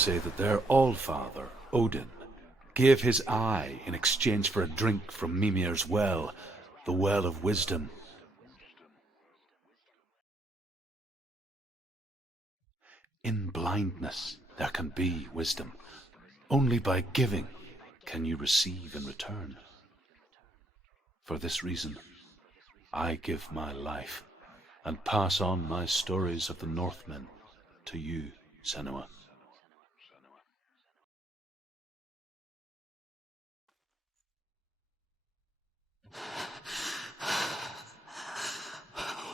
say that their Allfather, Odin, gave his eye in exchange for a drink from Mimir's well, the Well of Wisdom. In blindness there can be wisdom. Only by giving can you receive in return. For this reason, I give my life and pass on my stories of the Northmen to you, Senua.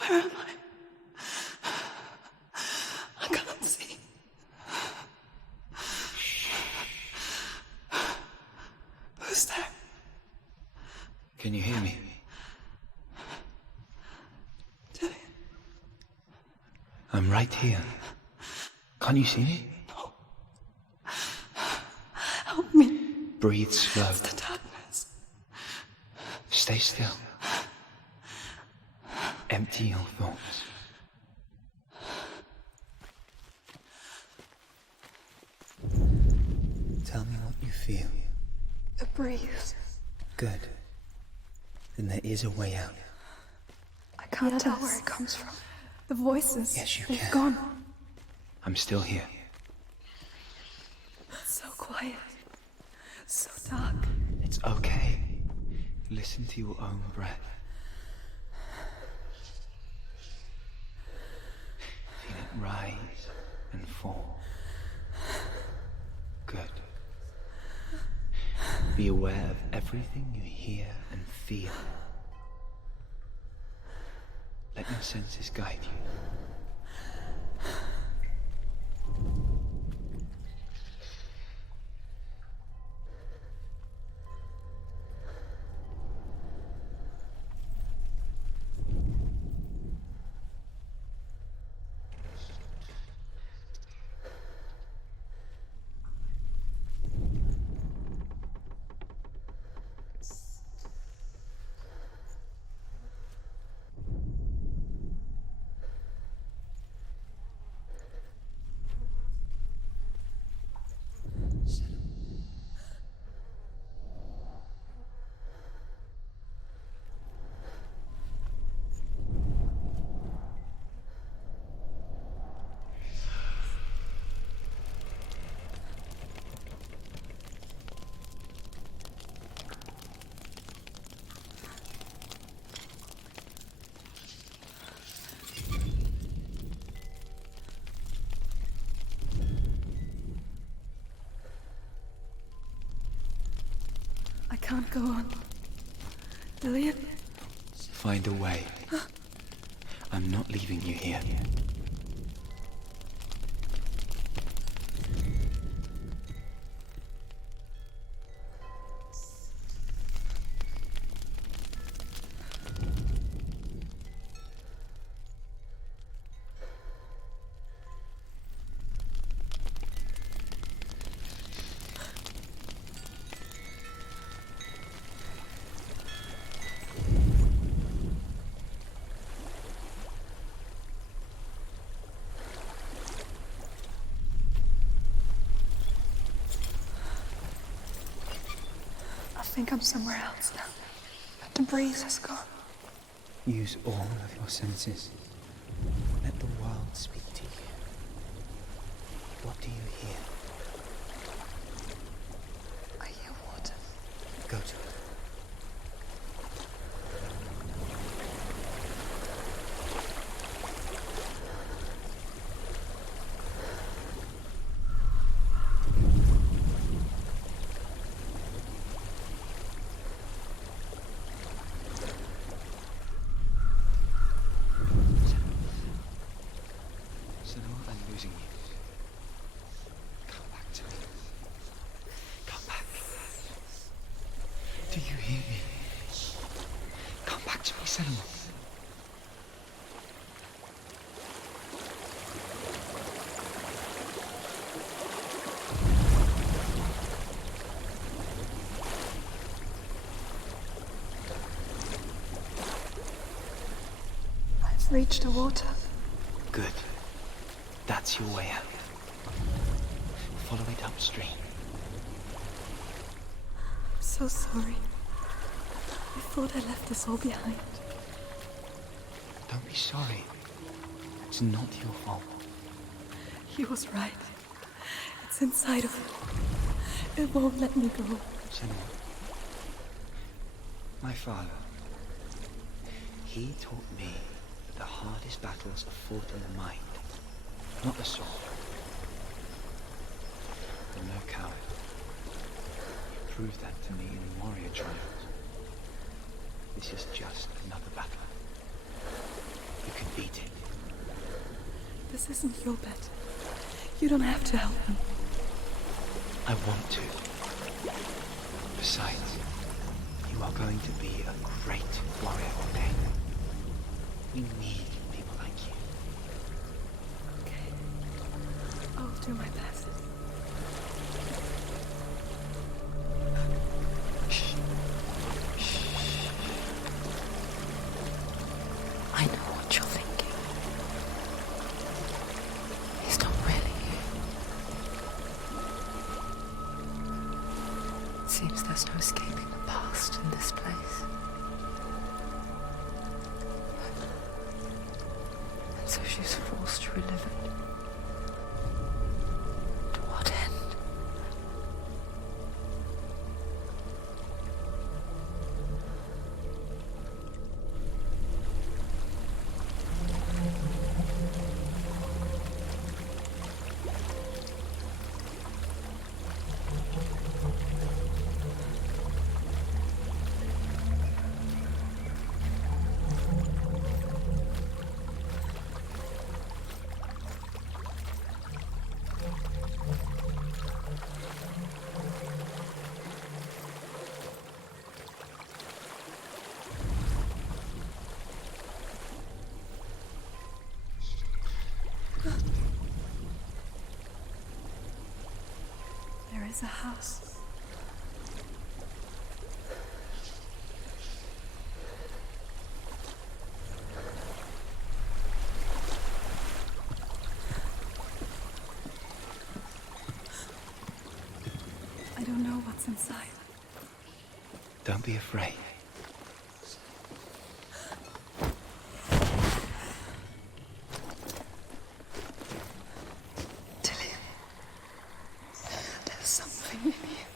Where am I? I can't see. Who's there? Can you hear me? I'm right here. Can't you see me? No. Help me. Breathe slow. It's the darkness. Stay still. Empty your thoughts. Tell me what you feel. The breeze. Good. Then there is a way out. I can't tell where it comes from. The voices. Yes, you They've can. gone. I'm still here. So quiet. So dark. It's okay. Listen to your own breath. Feel it rise and fall. Good. Be aware of everything you hear and feel. Let your senses guide you. I can't go on. Lillian? Find a way. I'm not leaving you here. I think I'm somewhere else now. The breeze has gone. Use all of your senses. Let the world speak to you. What do you hear? I hear water. Go to it. Do you hear me? Come back to me, Senua. I've reached the water. Good. That's your way out. follow it upstream. I'm so sorry. I thought I left this all behind. Don't be sorry. It's not your fault. He was right. It's inside of me. It won't let me go. Senua, my father, he taught me that the hardest battles are fought in the mind, not the sword. I'm no coward. You proved that to me in the warrior trials. This is just another battle. You can beat it. This isn't your bet. You don't have to help me. I want to. Besides, you are going to be a great warrior one day. We need people like you. Okay. I'll do my best. I know what you're thinking. He's not really here. It seems there's no escaping the past in this place. And so she's forced to relive it. To what end? There is a house. I don't know what's inside. Don't be afraid. There's something in here.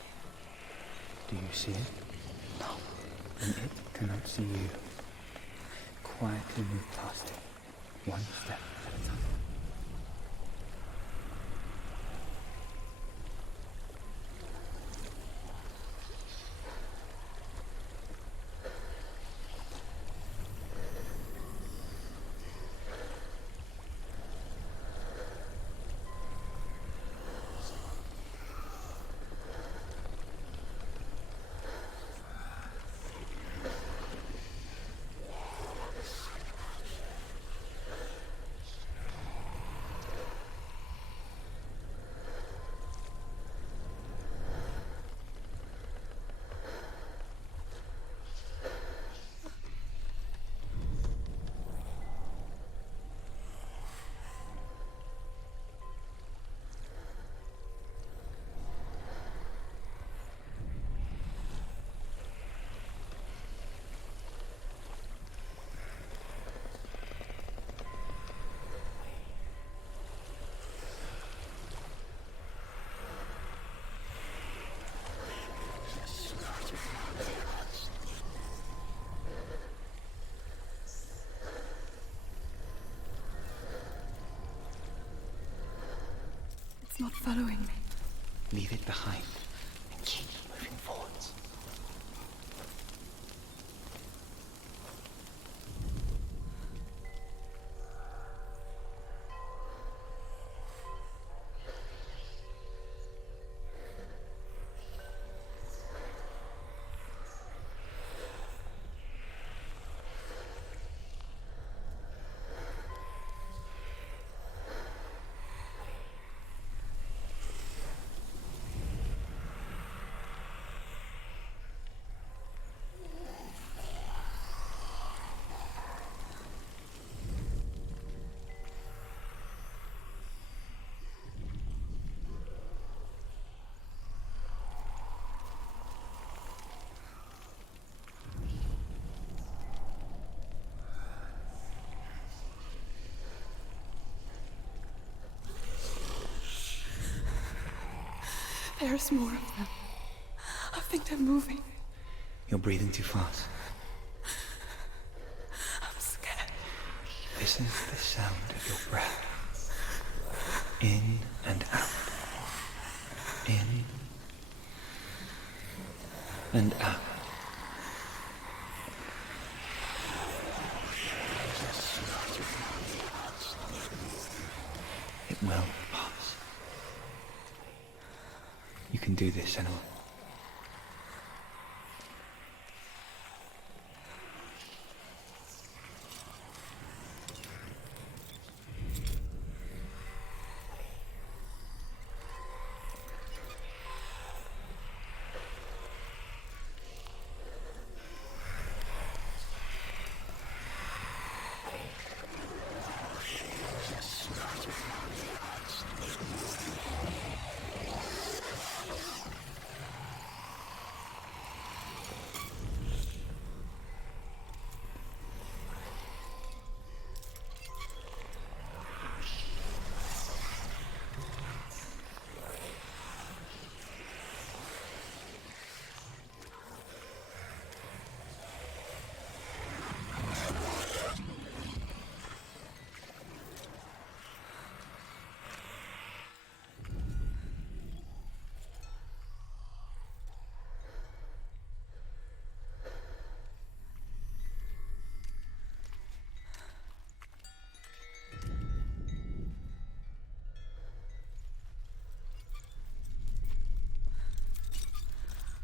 Do you see it? No. And it cannot see you. Quietly move past it, one step at a time. It's not following me. Leave it behind and keep moving forwards. There's more of them. I think they're moving. You're breathing too fast. I'm scared. Listen to the sound of your breath. In and out. In and out. It will pass. You can do this, Senua.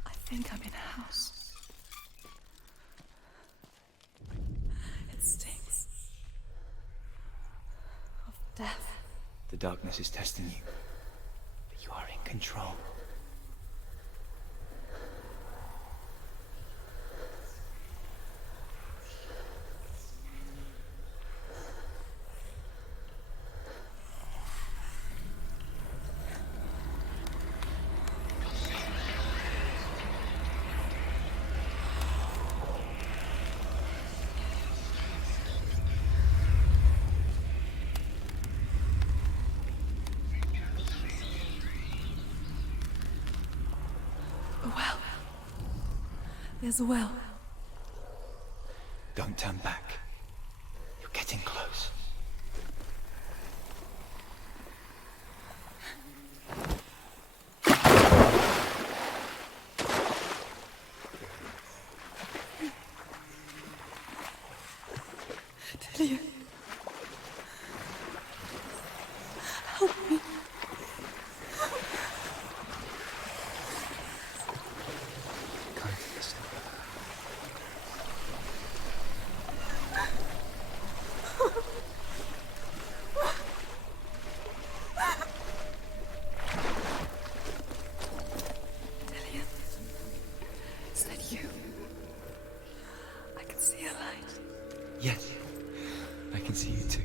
I think I'm in a house. It stinks of death. The darkness is testing you, but you are in control. A well. There's a well. Don't turn back. You're getting close. Delia. Help me. Come to this. Delia. Is that you? I can see a light. Yes, I can see you too.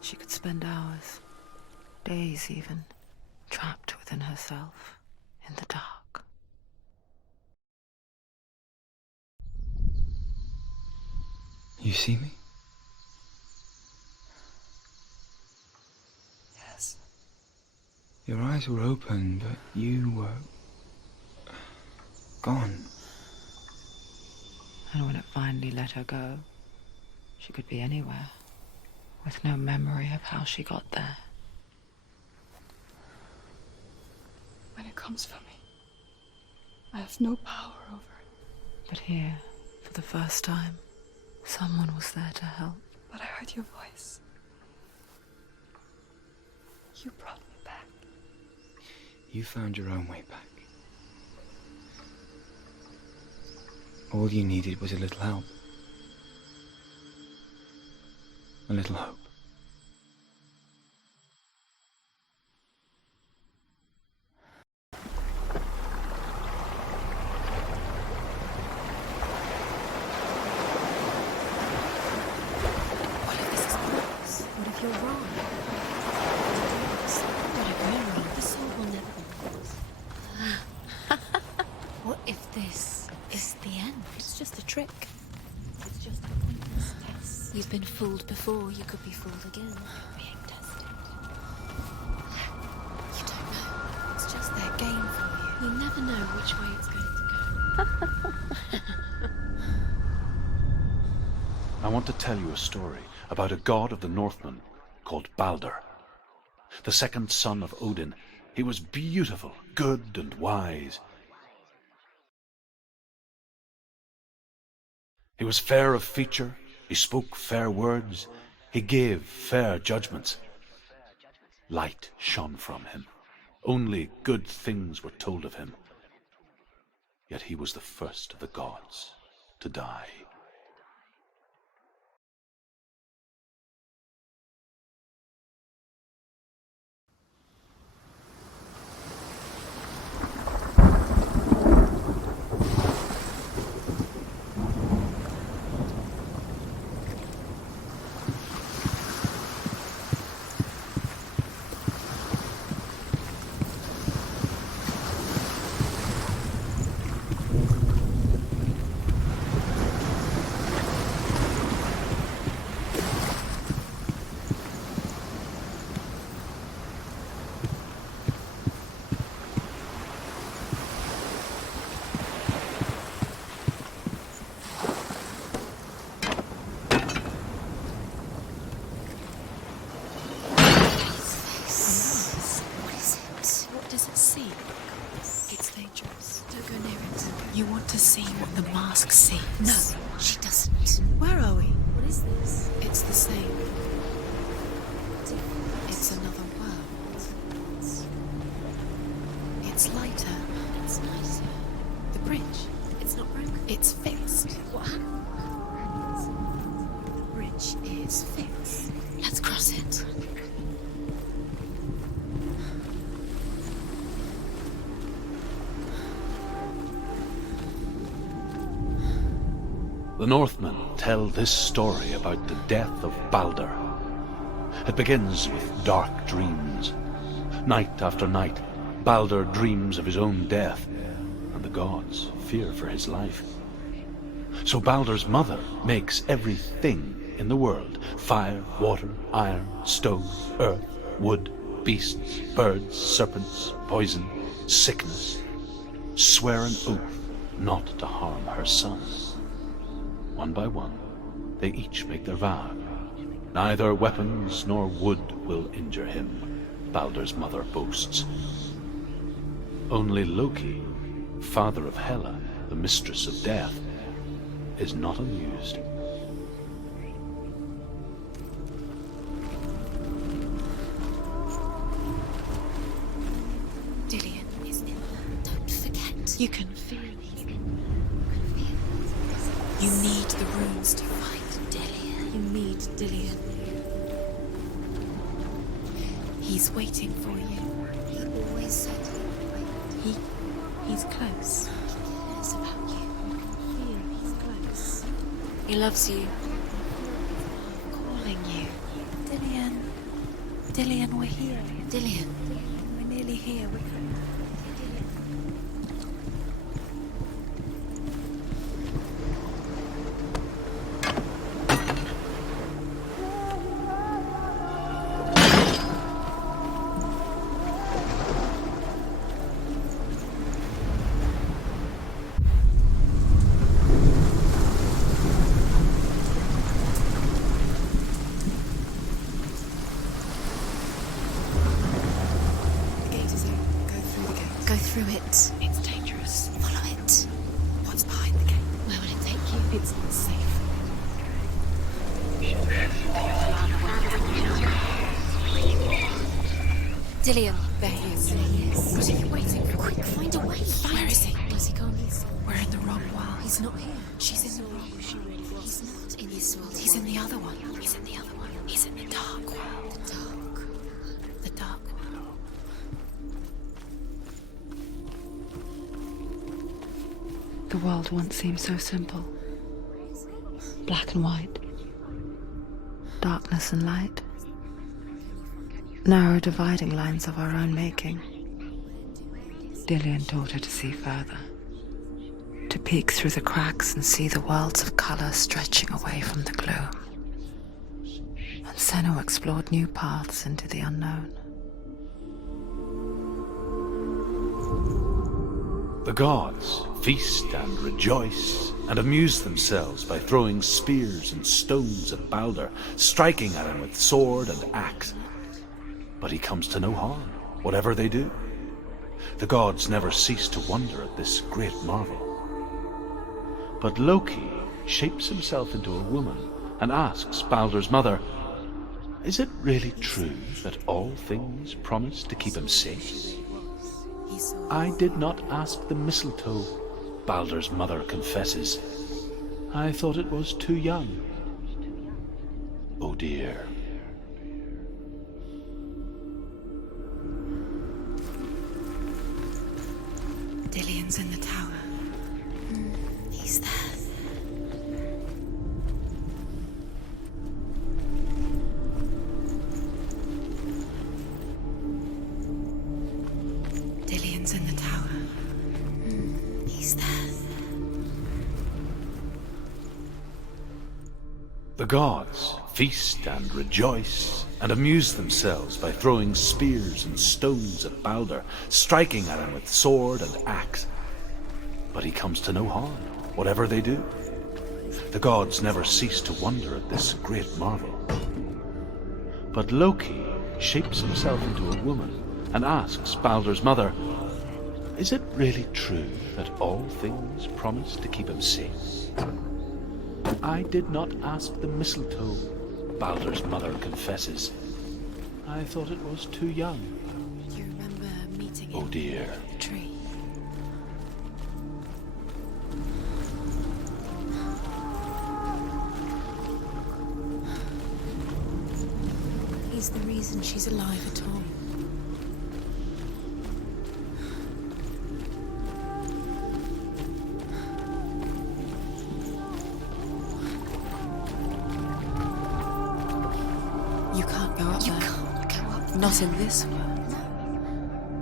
She could spend hours, days even, trapped within herself, in the dark. You see me? Yes. Your eyes were open, but you were gone. And when it finally let her go, she could be anywhere, with no memory of how she got there. When it comes for me, I have no power over it. But here, for the first time, someone was there to help. But I heard your voice. You brought me back. You found your own way back. All you needed was a little help. A little hope. You've been fooled before, you could be fooled again. Being tested. You don't know. It's just their game for you. You never know which way it's going to go. I want to tell you a story about a god of the Northmen called Balder. The second son of Odin. He was beautiful, good and wise. He was fair of feature, he spoke fair words, he gave fair judgments. Light shone from him. Only good things were told of him. Yet he was the first of the gods to die. You want to see what the mask sees? No, she doesn't. Where are we? What is this? It's the same. It's another world. It's lighter. It's nicer. The bridge. It's not broken. It's fixed. What happened? The bridge is fixed. Let's cross it. The Northmen tell this story about the death of Balder. It begins with dark dreams. Night after night, Balder dreams of his own death, and the gods fear for his life. So Balder's mother makes everything in the world: fire, water, iron, stone, earth, wood, beasts, birds, serpents, poison, sickness, swear an oath not to harm her son. One by one, they each make their vow. Neither weapons nor wood will injure him, Balder's mother boasts. Only Loki, father of Hela, the mistress of death, is not amused. Dillion is in there. Don't forget. You can feel it. You need the runes to fight Dillion. You need Dillion. He's waiting for you. He always said he's close. He cares about you. You can feel he's close. He loves you. Calling you. Dillion. Dillion, we're here. Dillion. We're nearly here. We're coming. It's dangerous. Follow it. What's behind the gate? Where will it take you? It's not safe. Dillion. There he is. What are you waiting for? Quick, find a way. Where is he? Has he gone? We're in the wrong world. He's not here. She's in the wrong world. He's not in this world. He's in the other one. He's in the other one. He's in the dark world. The dark. The dark world. The world once seemed so simple. Black and white. Darkness and light. Narrow dividing lines of our own making. Dillion taught her to see further. To peek through the cracks and see the worlds of colour stretching away from the gloom. now explored new paths into the unknown. The gods feast and rejoice and amuse themselves by throwing spears and stones at Balder, striking at him with sword and axe. But he comes to no harm, whatever they do. The gods never cease to wonder at this great marvel. But Loki shapes himself into a woman and asks Balder's mother, "Is it really true that all things promise to keep him safe?" "I did not ask the mistletoe," Balder's mother confesses. "I thought it was too young." Oh dear. Dillion's in the tower. He's there. Dillion's in the tower. He's there. The gods feast and rejoice and amuse themselves by throwing spears and stones at Balder, striking at him with sword and axe. But he comes to no harm, whatever they do. The gods never cease to wonder at this great marvel. But Loki shapes himself into a woman and asks Balder's mother, "Is it really true that all things promise to keep him safe?" "I did not ask the mistletoe," Balder's mother confesses. "I thought it was too young." You remember meeting Oh him dear. at the tree? He's the reason she's alive at all. You can't go up there. You can't go up there. Not in this world.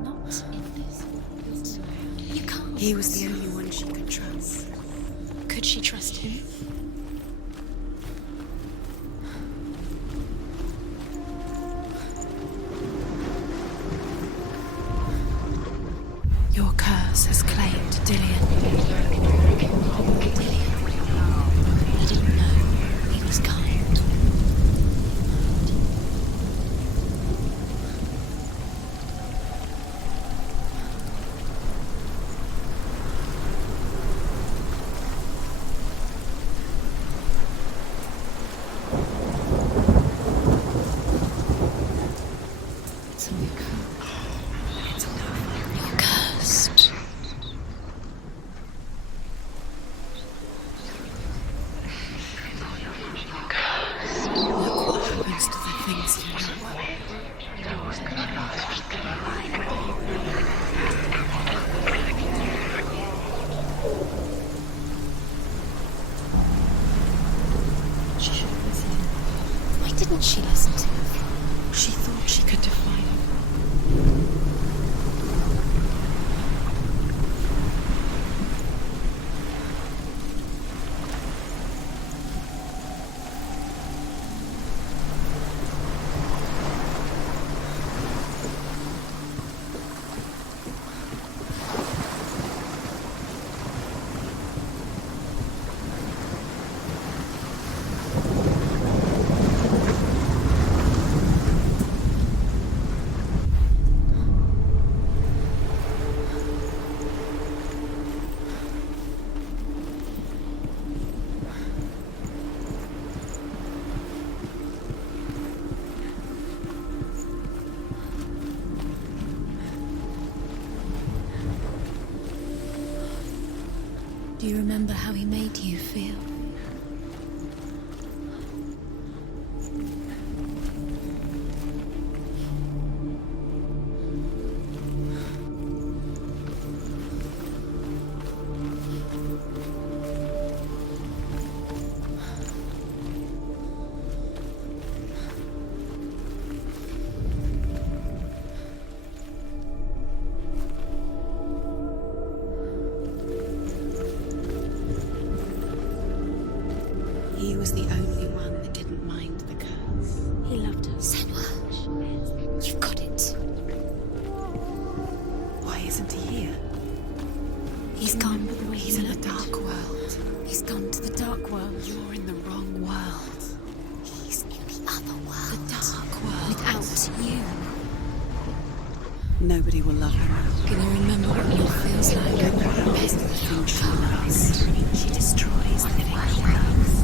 No, not in this. You can't. He was the only one she could trust. Could she trust him? Your curse has claimed Dillion. Dillion. He didn't know he was kind. You're cursed. Look what happens to the things you know. She should have listened. Why didn't she listen to him? She thought she could defy him. Do you remember how he made you feel? Nobody will love her now. Can you remember what love feels like? Best of the things she loves. She destroys the things she loves.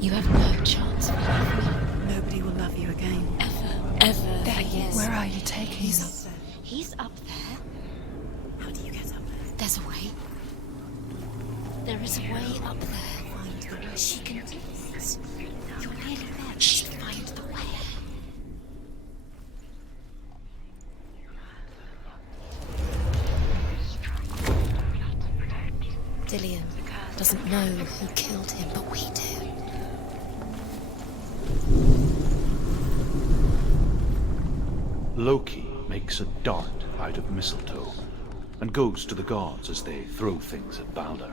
You have no chance of loving me. Nobody will love you again. Ever again. Where are you taking He's me? up there. He's up there. How do you get up there? There's a way. There is a way up there. Find the way. She can do this. You're nearly there. Just find the way. Dillian doesn't know who killed him, but we do. Loki makes a dart out of mistletoe and goes to the gods as they throw things at Balder.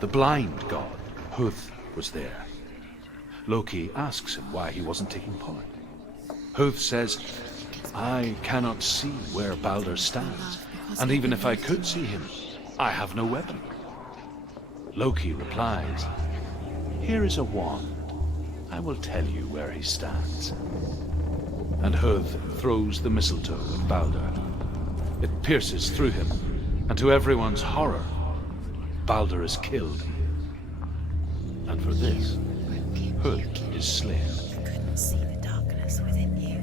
The blind god, Huth, was there. Loki asks him why he wasn't taking part. Huth says, I cannot see where Balder stands, and even if I could see him, I have no weapon. Loki replies, here is a wand. I will tell you where he stands. And Huth throws the mistletoe at Balder. It pierces through him, and to everyone's horror, Balder is killed. And for this, Huth is slain. You couldn't see the darkness within you.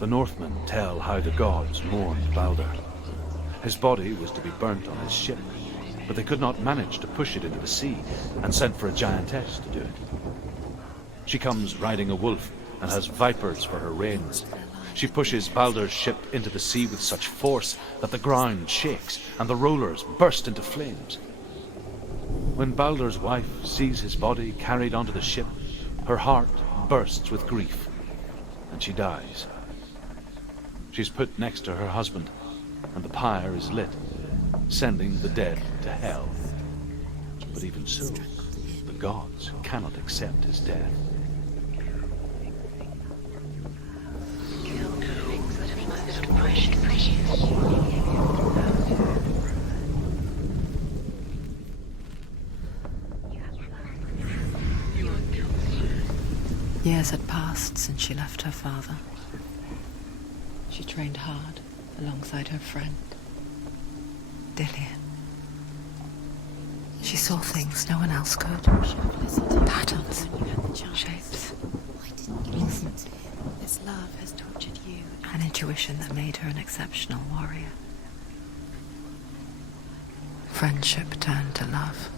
The Northmen tell how the gods mourned Balder. His body was to be burnt on his ship, but they could not manage to push it into the sea and sent for a giantess to do it. She comes riding a wolf and has vipers for her reins. She pushes Balder's ship into the sea with such force that the ground shakes and the rollers burst into flames. When Balder's wife sees his body carried onto the ship, her heart bursts with grief, and she dies. She's put next to her husband, and the pyre is lit, sending the dead to hell. But even so, the gods cannot accept his death. Years had passed since she left her father. She trained hard alongside her friend, Dillian. She saw things no one else could. Patterns, shapes, movement. This love has tortured you. An intuition that made her an exceptional warrior. Friendship turned to love.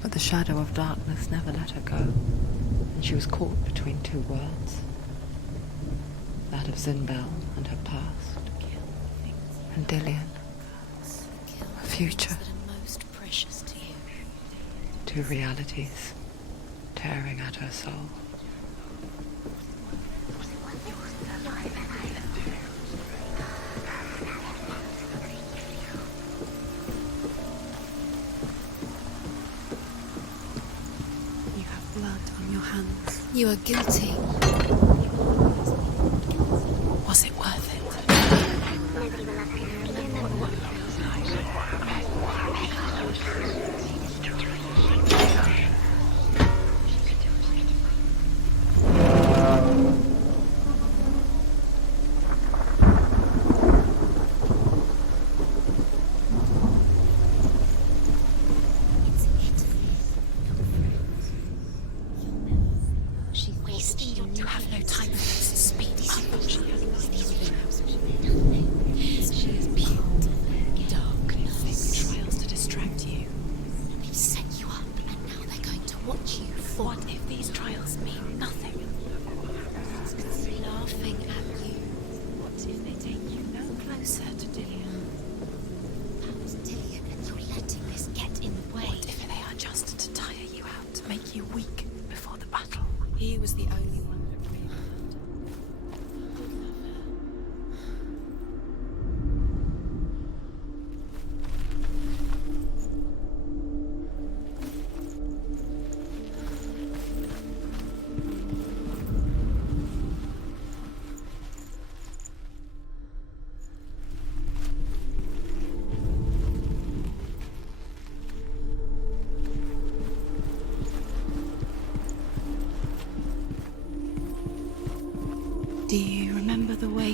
But the shadow of darkness never let her go, and she was caught between two worlds. That of Zynbel and her past, and Dillian, her future. Two realities tearing at her soul. You have blood on your hands. You are guilty. Was it worth it? She's wasting your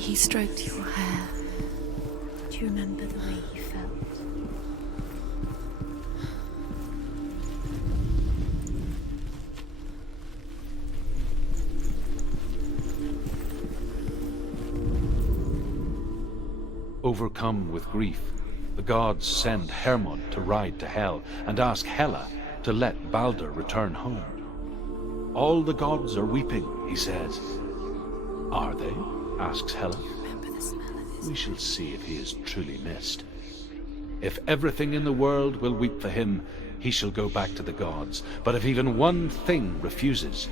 he stroked your hair? Do you remember the way he felt? Overcome with grief, the gods send Hermod to ride to Hell and ask Hela to let Balder return home. All the gods are weeping, he says. Are they? Asks Hela. We shall see if he is truly missed. If everything in the world will weep for him, he shall go back to the gods. But if even one thing refuses,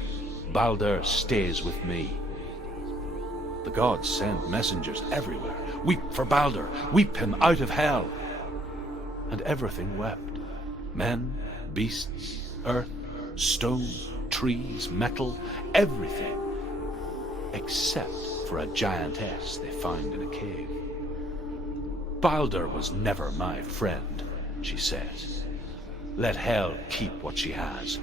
Balder stays with me. The gods send messengers everywhere. Weep for Balder, weep him out of Hell. And everything wept. Men, beasts, earth, stone, trees, metal, everything. Except for a giantess they found in a cave. Balder was never my friend, she says. Let Hel keep what she has.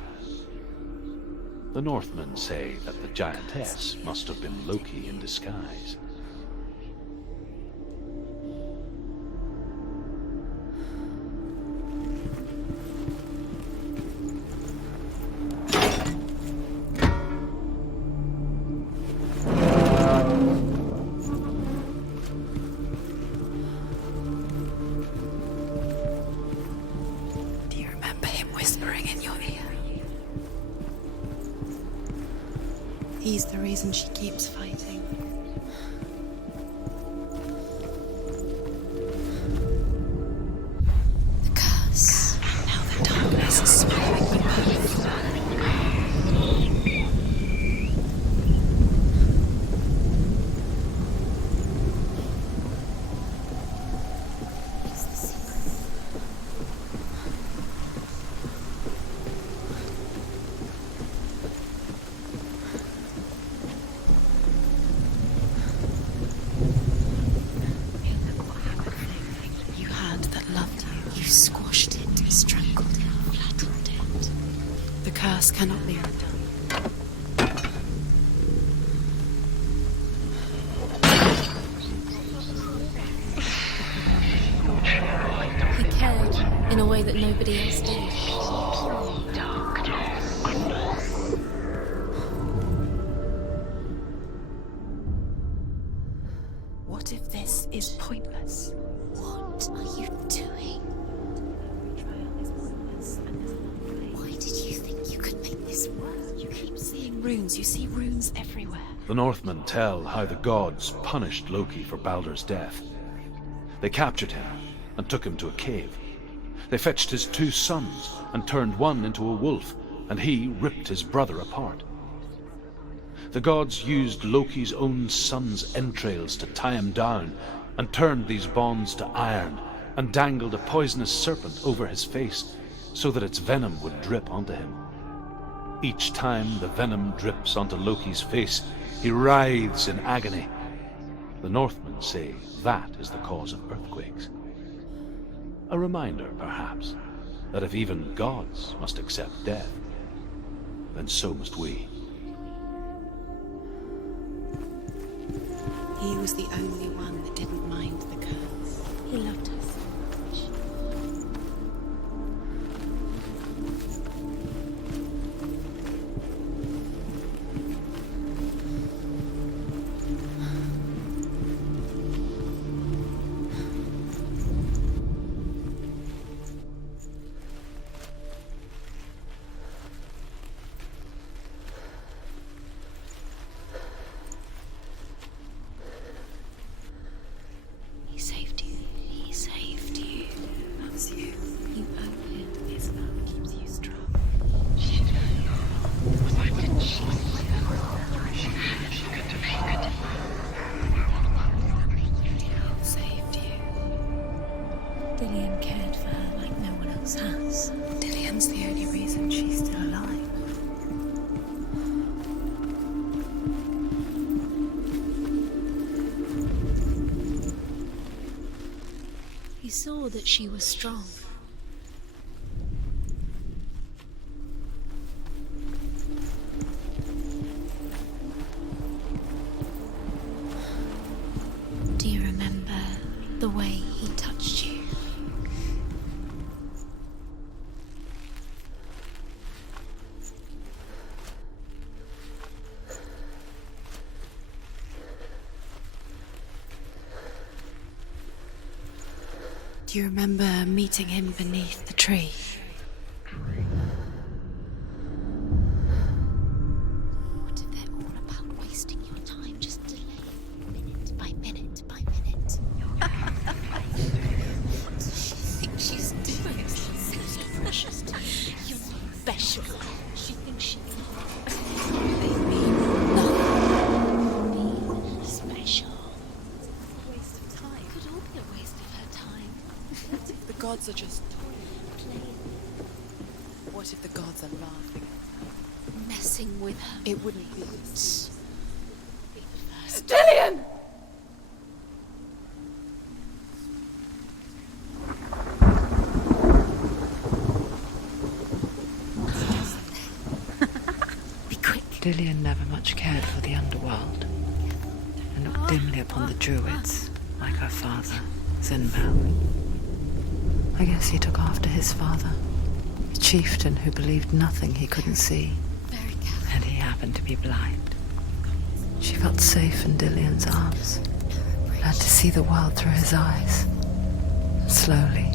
The Northmen say that the giantess must have been Loki in disguise. Do you remember him whispering in your ear? He's the reason she keeps fighting. The curse. Now the darkness is swallowing them both. You had that loved you. You squashed it, strangled it, flattened it. The curse cannot be undone. He cared in a way that nobody else did. What if this is pointless? What are you doing? Why did you think you could make this work? You keep seeing runes. You see runes everywhere. The Northmen tell how the gods punished Loki for Balder's death. They captured him and took him to a cave. They fetched his 2 sons and turned one into a wolf, and he ripped his brother apart. The gods used Loki's own son's entrails to tie him down and turned these bonds to iron and dangled a poisonous serpent over his face so that its venom would drip onto him. Each time the venom drips onto Loki's face, he writhes in agony. The Northmen say that is the cause of earthquakes. A reminder, perhaps, that if even gods must accept death, then so must we. He was the only one that didn't mind the curse. He loved her so much. He saved you. He saved you. Loves you. You owe him. His love keeps you strong. Dillian saved you. Dillian cared for her like no one else has. Dillian's the only reason she's still alive. He saw that she was strong. You remember meeting him beneath the tree? What if they're all about wasting your time, just delaying minute by minute by minute? What does she think she's doing? She's so precious to you. You're special. She thinks she can. They mean nothing. Special. Waste of time. It could all be a waste of her time. The gods are just Playing, What if the gods are laughing? messing with her. It wouldn't be Shh. Be the first. Dillian! Be quick. Dillian never much cared for the underworld and looked dimly upon the druids, like her father, Zinbal. I guess he took after his father, a chieftain who believed nothing he couldn't see, Very careful. and he happened to be blind. She felt safe in Dillian's arms, learned to see the world through his eyes. Slowly,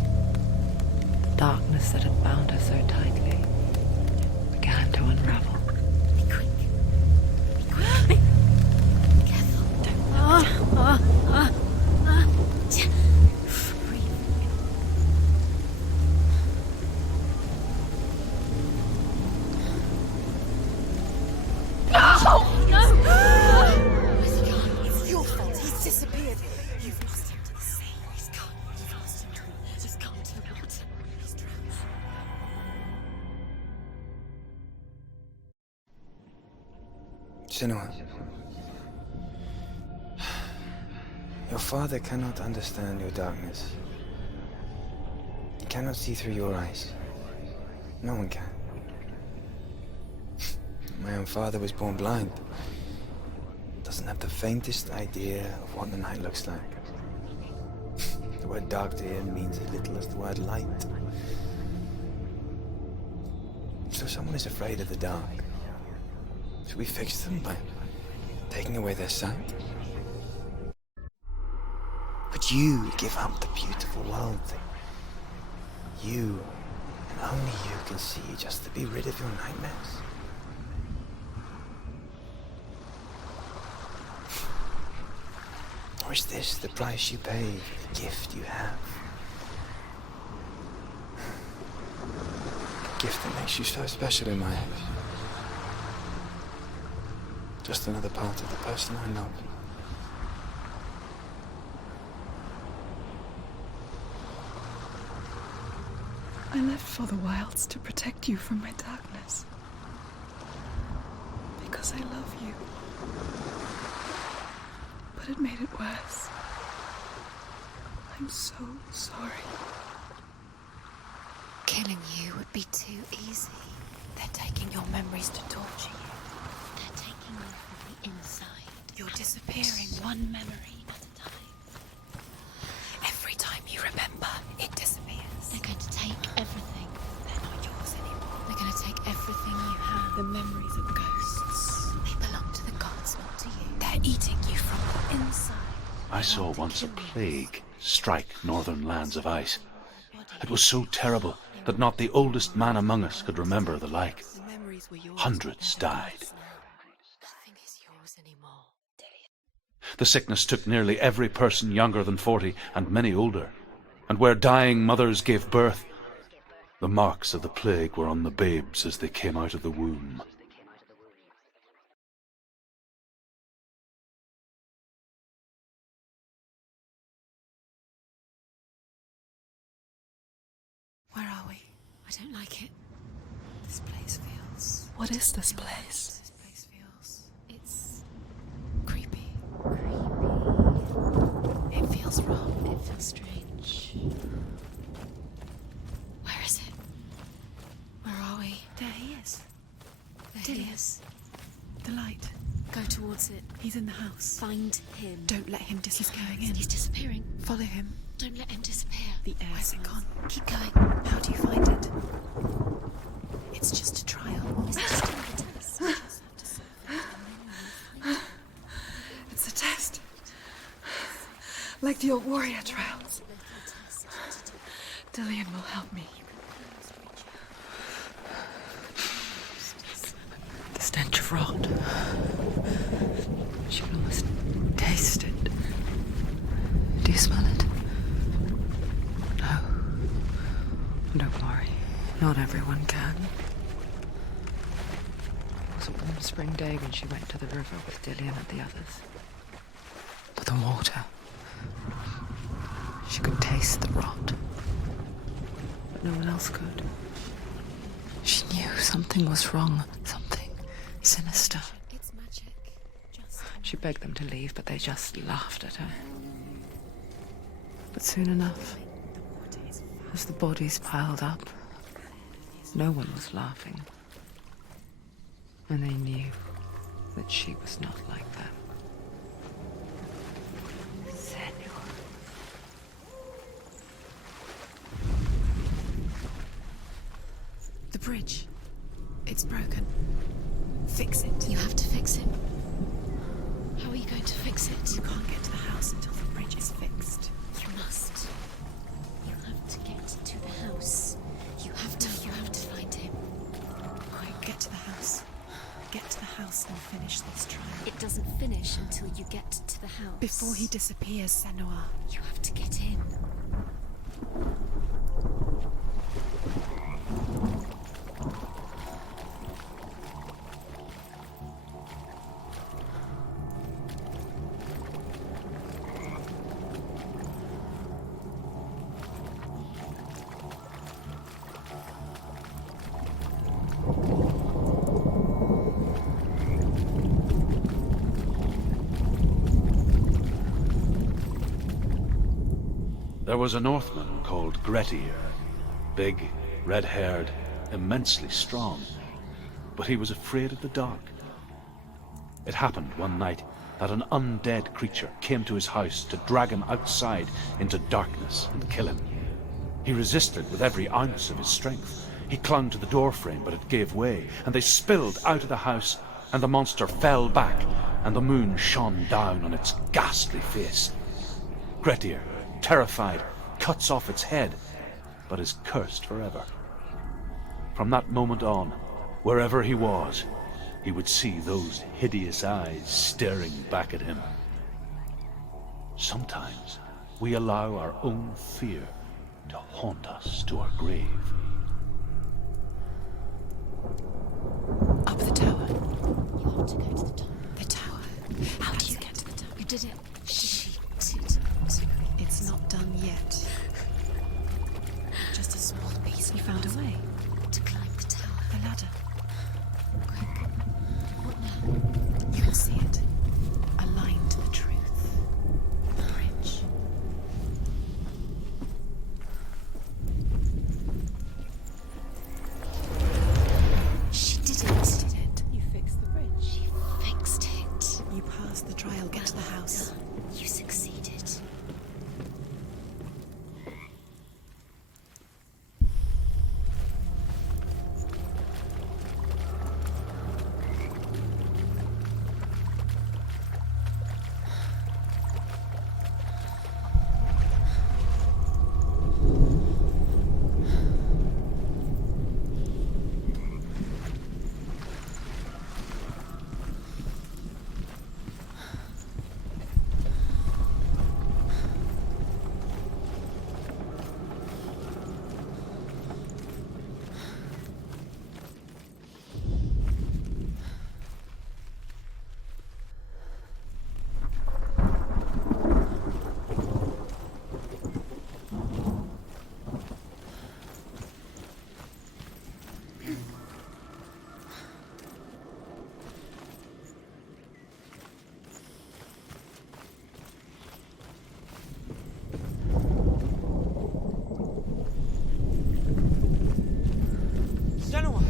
the darkness that had bound her so tightly began to unravel. Be quick. Be quick. Be careful. Breathe. Where's he gone? It's your fault. He's disappeared. You've lost him to the sea. He's gone. You've lost him. He's gone to the water. He's drowned. Senua, your father cannot understand your darkness. He cannot see through your eyes. No one can. My own father was born blind. Doesn't have the faintest idea of what the night looks like. The word dark to him means as little as the word light. So someone is afraid of the dark. Should we fix them by taking away their sight? Would you give up the beautiful world that you and only you can see just to be rid of your nightmares? Or is this the price you pay for the gift you have? A gift that makes you so special in my eyes. Just another part of the person I love. I left for the wilds to protect you from my darkness. Because I love you. But it made it worse. I'm so sorry. Killing you would be too easy. They're taking your memories to torture you. They're taking you from the inside. You're disappearing one memory at a time. Every time you remember, it disappears. They're going to take everything. They're not yours anymore. They're going to take everything you have. The memories of ghosts. They belong to the gods, not to you. They're eating you from the inside. I saw once a plague strike northern lands of ice. It was so terrible that not the oldest man among us could remember the like. The memories were yours. Hundreds died. Nothing is yours anymore. The sickness took nearly every person younger than 40 and many older. And where dying mothers gave birth, the marks of the plague were on the babes as they came out of the womb. Where are we? I don't like it. This place feels... What is this place? This place feels... It's... creepy. It feels wrong. It feels strange. Where is it? Where are we? There he is. There he is. The light. Go towards it. He's in the house. Find him. Don't let him disappear. He's going in. He's disappearing. Follow him. Don't let him disappear. The air Where's it smells. gone? Keep going. How do you find it? It's just a trial. It's just another test. You just have to solve it, and then you It's a test. Like the old warrior trials. little test to do. Dillian will help me. The stench of rot. She can almost taste it. Do you smell it? No. Don't worry. Not everyone can. It was a warm spring day when she went to the river with Dillian and the others. But the water. She could taste the rot. But no one else could. She knew something was wrong. Something sinister. It's magic. Just She begged them to leave, but they just laughed at her. But soon enough, as the bodies piled up, no one was laughing. And they knew that she was not like them. Senua. the bridge. It's broken. Fix it. You have to fix it. How are you going to fix it? You can't get to the house until the bridge is fixed. You must. You have to get to the house. You have to find him. Quick, get to the house. Get to the house and finish this trial. It doesn't finish until you get to the house. Before he disappears, Senua. You have to get in. There was a Northman called Grettir, big, red-haired, immensely strong, but he was afraid of the dark. It happened one night that an undead creature came to his house to drag him outside into darkness and kill him. He resisted with every ounce of his strength. He clung to the doorframe, but it gave way, and they spilled out of the house, and the monster fell back, and the moon shone down on its ghastly face. Grettir, terrified, cuts off its head, but is cursed forever. From that moment on, wherever he was, he would see those hideous eyes staring back at him. Sometimes we allow our own fear to haunt us to our grave. Up the tower. You have to go to the top. The tower. How do you get to the tower? You did it. She did. It's not done yet. Just a small piece. You found a way. To climb the tower. The ladder. Quick. What now? You can see it. Aligned to the truth. The bridge. She did it. Did it. You fixed the bridge. She fixed it. You passed the trial. Get to the house. You succeeded. Senua!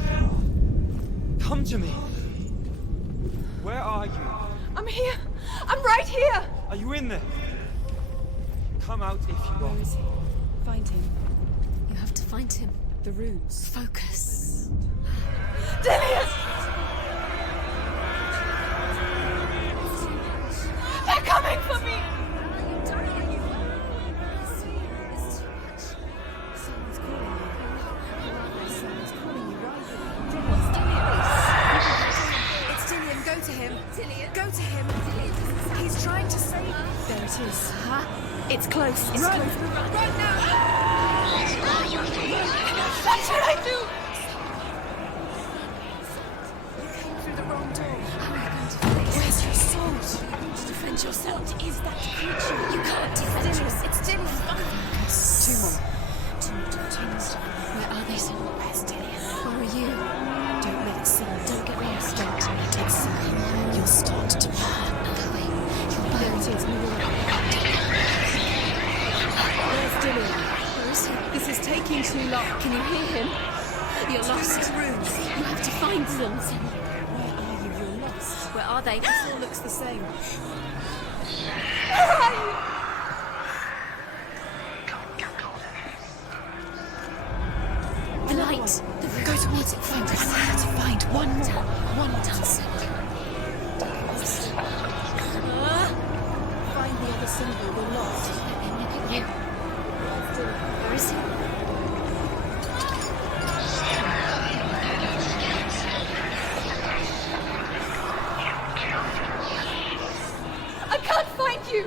Come to me! Where are you? I'm here. I'm right here. Are you in there? Come out if you are. Where is he? Find him. You have to find him. The runes. Focus. Dillian! They're coming for me! It's too much. close. It's Run! close. Run now! That's what I do! You came through the wrong door. How are you going to face? Where's your sword? You're going to defend yourself. What is that creature? You can't defend yourself. It's still focus. Two more. Where are they, Senua? Where's Dillian? Where are you? Don't let it see you. Don't get lost. Don't let it see you. You'll start to burn. Going. You'll burn. There it is. Move around. Where's Dillian? Where is he? This is taking too long. Can you hear him? You're lost. Rooms. You have to find them, Senua. Where are you? You're lost. Where are they? This all looks the same. The light. Go towards it. Find one more to find. One more. One more. Find the other symbol. We're lost. Let him look at you. Where is he? I can't find you!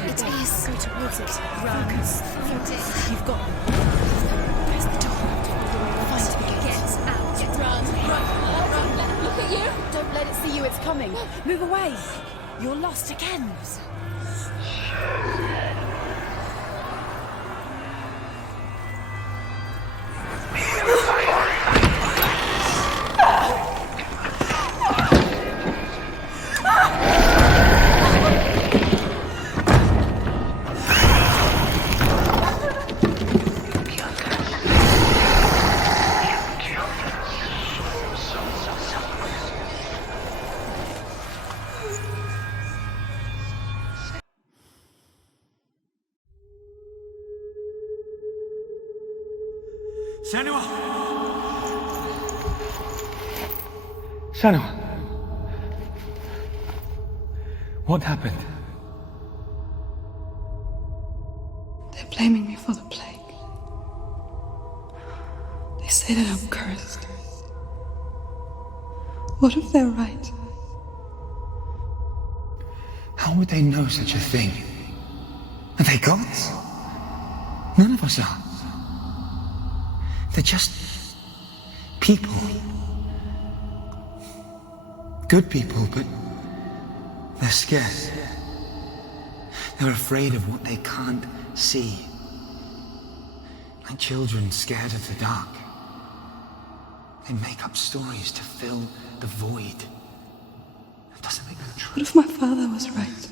It is. Go towards it. Focus. Focus. You've got them. Where's the door? Find the gate. Get out. Run. Run. Run. Look at you. Don't let it see you. It's coming. Move away. You're lost again. Senua! Senua! What happened? They're blaming me for the plague. They say that I'm cursed. What if they're right? How would they know such a thing? Are they gods? None of us are. They're just people. Good people, but they're scared. They're afraid of what they can't see. Like children scared of the dark. They make up stories to fill the void. That doesn't make them true. What if my father was right?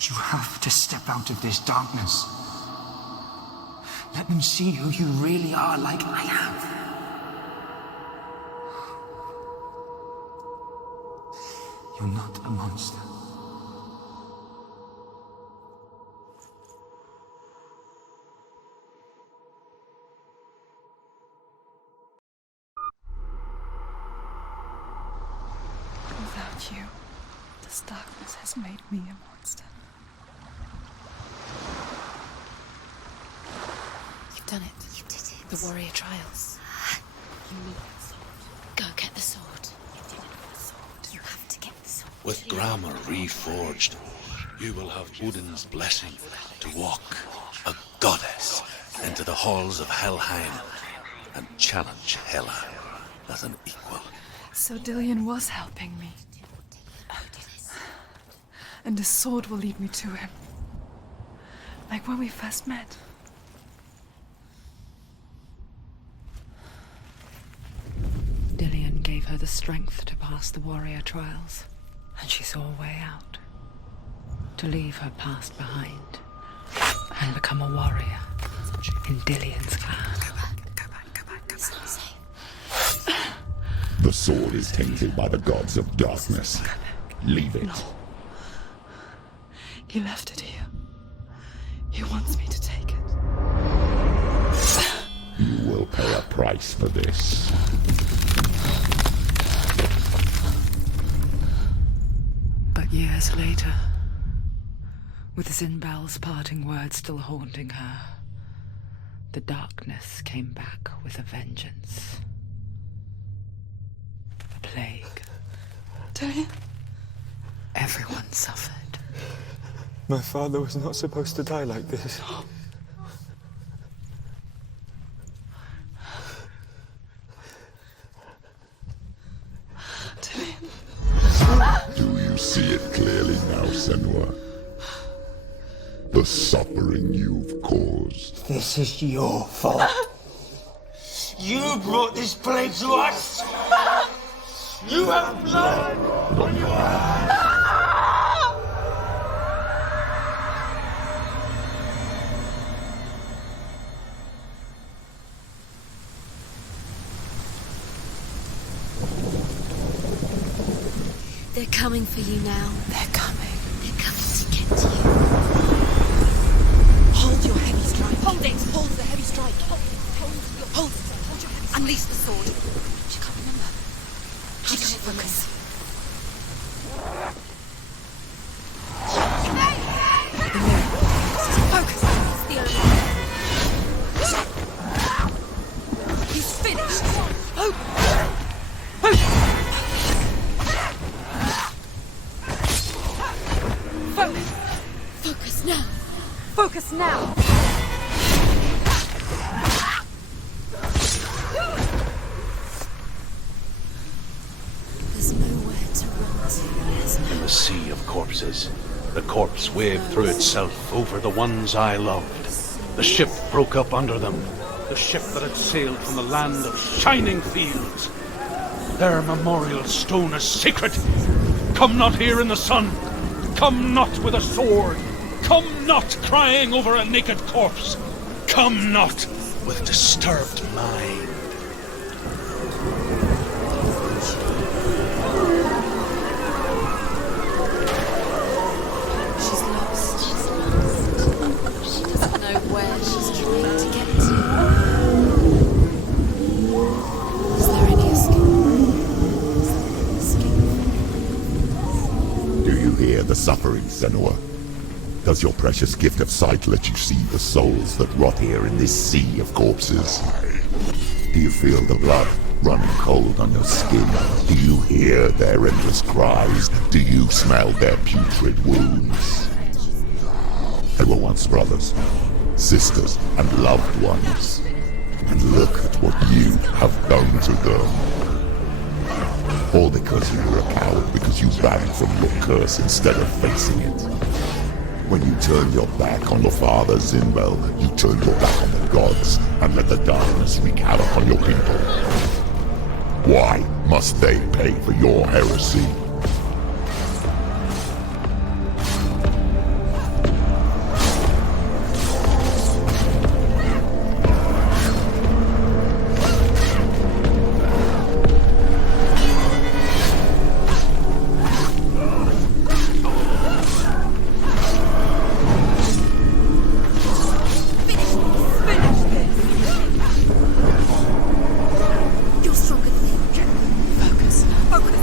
You have to step out of this darkness. Let them see who you really are, like I have. You're not a monster. Without you, this darkness has made me a monster. You've done it. You did it. The warrior trials. You need that sword. Go get the sword. You did it with the sword. You have to get the sword. With Gram reforged, you will have Odin's blessing to walk, a goddess, into the halls of Helheim and challenge Hela as an equal. So Dillian was helping me. And the sword will lead me to him. Like when we first met. Dillian gave her the strength to pass the warrior trials, and she saw a way out. To leave her past behind and become a warrior in Dillian's clan. Go back. It's not safe. The sword is tainted by the gods of darkness. Leave it. No. He left it here. He wants me to take it. You will pay a price for this. Years later, with Zinbal's parting words still haunting her, the darkness came back with a vengeance. The plague. Delian? Everyone suffered. My father was not supposed to die like this. Do you see it clearly now, Senua? The suffering you've caused. This is your fault. You brought this plague to us. You have blood on your hands. They're coming for you now. They're coming. They're coming to get you. Hold your heavy strike. Hold it! Hold the heavy strike. Hold it! Hold your heavy strike. Unleash the sword. She can't remember. How does it focus? Focus. It's the only way. He's finished. Focus now. Focus now. There's nowhere to run to. In the sea of corpses, the corpse waved through itself over the ones I loved. The ship broke up under them. The ship that had sailed from the land of shining fields. Their memorial stone is sacred. Come not here in the sun. Come not with a sword. Come not crying over a naked corpse. Come not with disturbed mind. She's lost. She doesn't know where she's trying to get to. Is there any escape? Do you hear the suffering, Senua? Does your precious gift of sight let you see the souls that rot here in this sea of corpses? Do you feel the blood running cold on your skin? Do you hear their endless cries? Do you smell their putrid wounds? They were once brothers, sisters, and loved ones. And look at what you have done to them. All because you were a coward, because you ran from your curse instead of facing it. When you turned your back on your father, Zinbel, you turned your back on the gods and let the darkness wreak havoc on your people. Why must they pay for your heresy? You're stronger than me. Focus.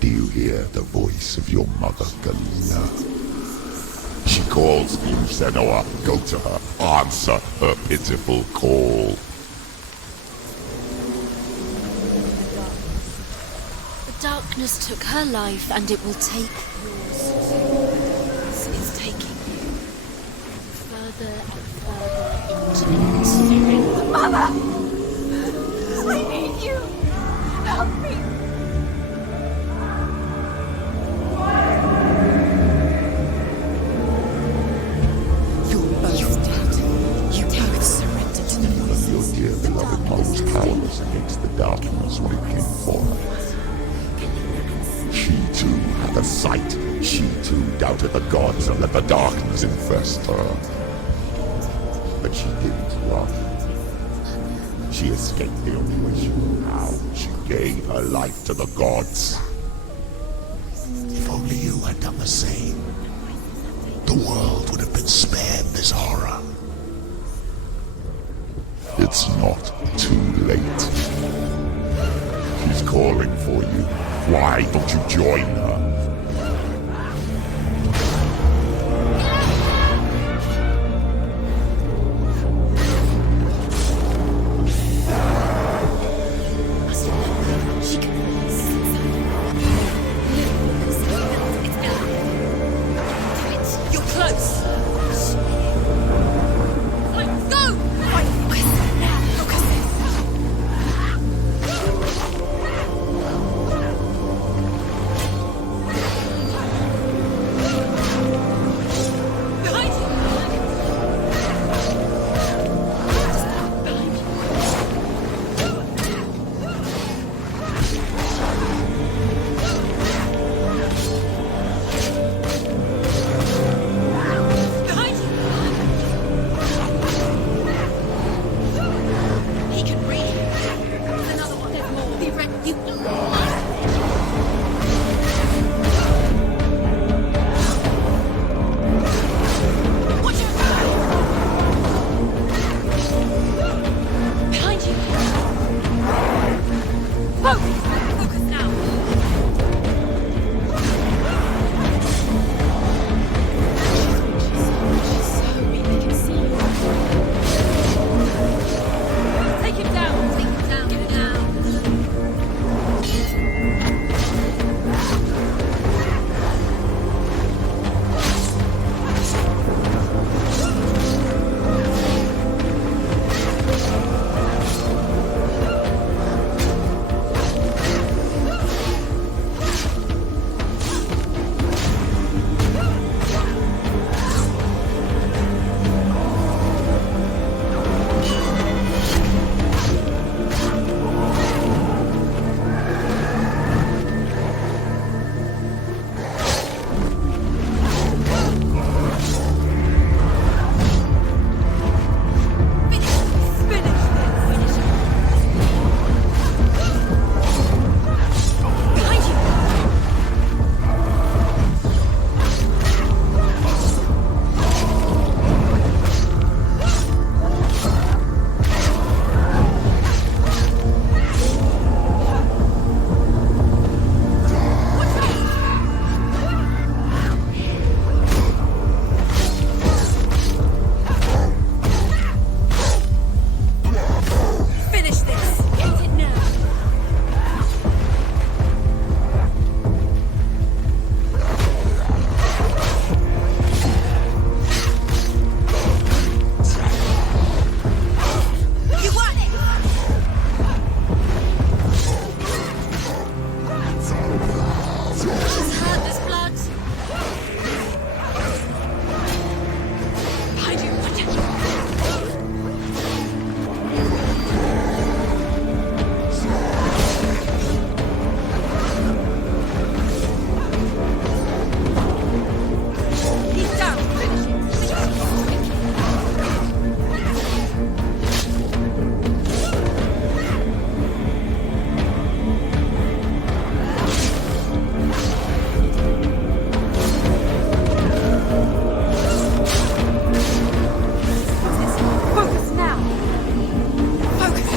Do you hear the voice of your mother, Galena? She calls you, Senua. Go to her. Answer her pitiful call. The darkness darkness took her life, and it will take yours. It's taking you further and further into it. Mother! I need you! Help me! You're both dead. You both surrendered to the voices. Your dear beloved mother was powerless against the darkness when it came for her. She too had a sight. She too doubted the gods and let the darkness infest her. But she didn't run. She escaped the only way she knew how. She gave her life to the gods. If only you had done the same, the world would have been spared this horror. It's not too late. She's calling for you. Why don't you join her? You're close. Go! Behind you! Behind you! He can breathe. There's another one. There's more. Be ready. You. Watch out! Behind you. Focus. Focus now. She's so weak, we can see you. Take him down. Take him down. Get it down. Behind you. Finish this. Get it now. You won it. It's hurt. There's blood. Behind you. Watch out. He's down. Finish him. Focus now. Focus.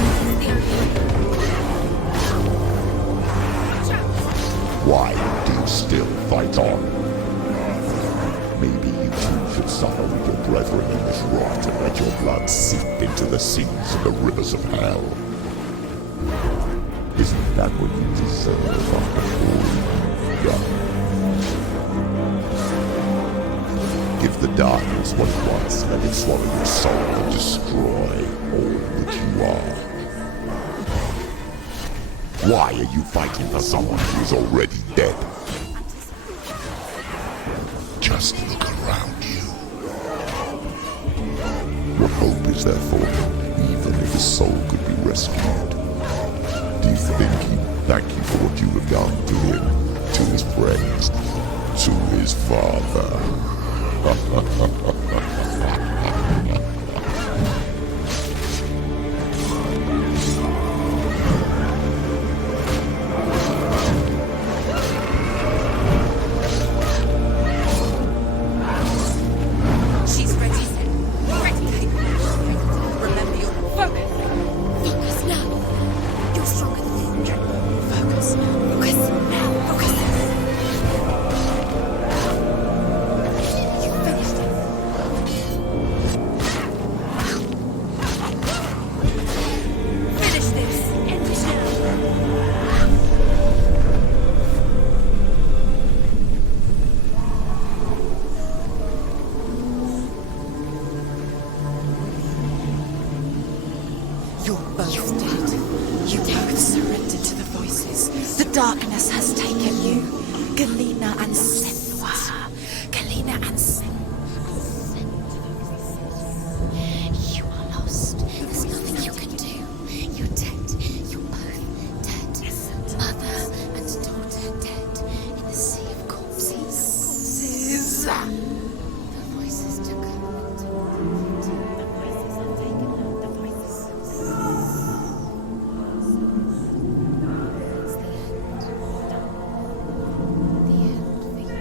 Watch out. Why do you still fight on? Maybe you too should suffer with your brethren in this rot and let your blood seep into the seas and the rivers of hell. Isn't that what you deserve after all you've done? Give the darkness what it wants, let it swallow your soul and destroy all that you are. Why are you fighting for someone who is already dead? Just look around you. What hope is there for him, even if his soul could be rescued? Do you think he'd thank you for what you have done to him, to his friends, to his father? She's ready. Ready. Remember your focus. Focus now. You're stronger than this. Focus. Focus. Focus. You finished it. Finish this. End it now. You're both dead. You both surrendered to the voices. The darkness has taken you. Galena and Senua. Galena and Senua. You are lost. There's nothing you can do. You're dead. You're both dead. Mother and daughter dead in the sea of corpses. The voices took her. The voices have taken her. The voices. It's the end. The end for you.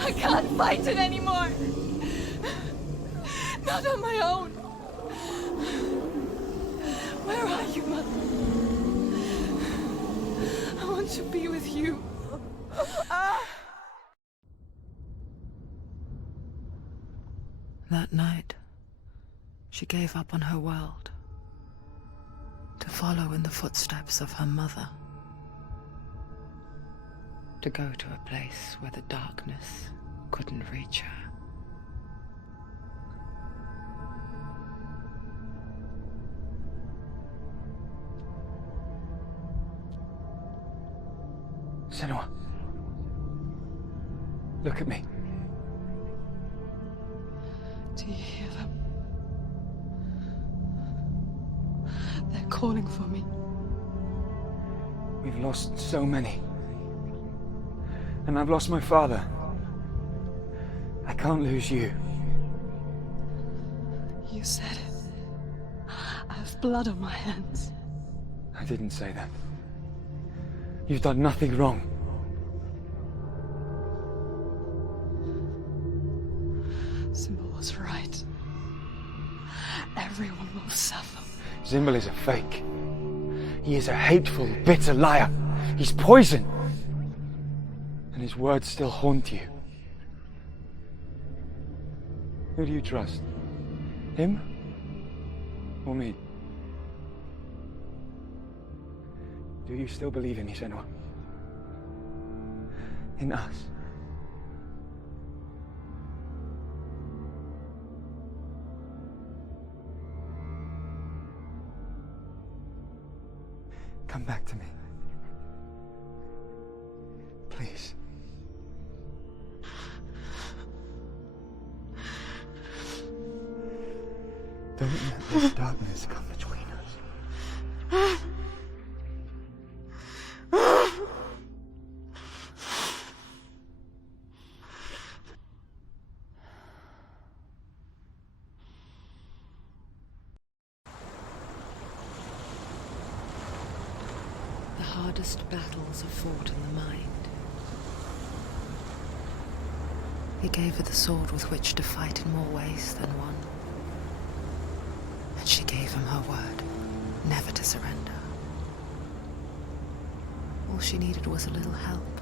I can't fight it anymore. Not on my own. Where are you, Mother? I want to be with you. That night, she gave up on her world to follow in the footsteps of her mother, to go to a place where the darkness couldn't reach her. Senua. Look at me. Do you hear them? They're calling for me. We've lost so many. And I've lost my father. I can't lose you. You said it. I have blood on my hands. I didn't say that. You've done nothing wrong. Symbol was right. Everyone will suffer. Zimbel is a fake. He is a hateful, bitter liar. He's poison. And his words still haunt you. Who do you trust? Him? Or me? Do you still believe in me, Senua? In us? Come back to me. Please. Don't let this darkness come between us. The hardest battles are fought in the mind. He gave her the sword with which to fight in more ways than one. And she gave him her word. never to surrender. All she needed was a little help.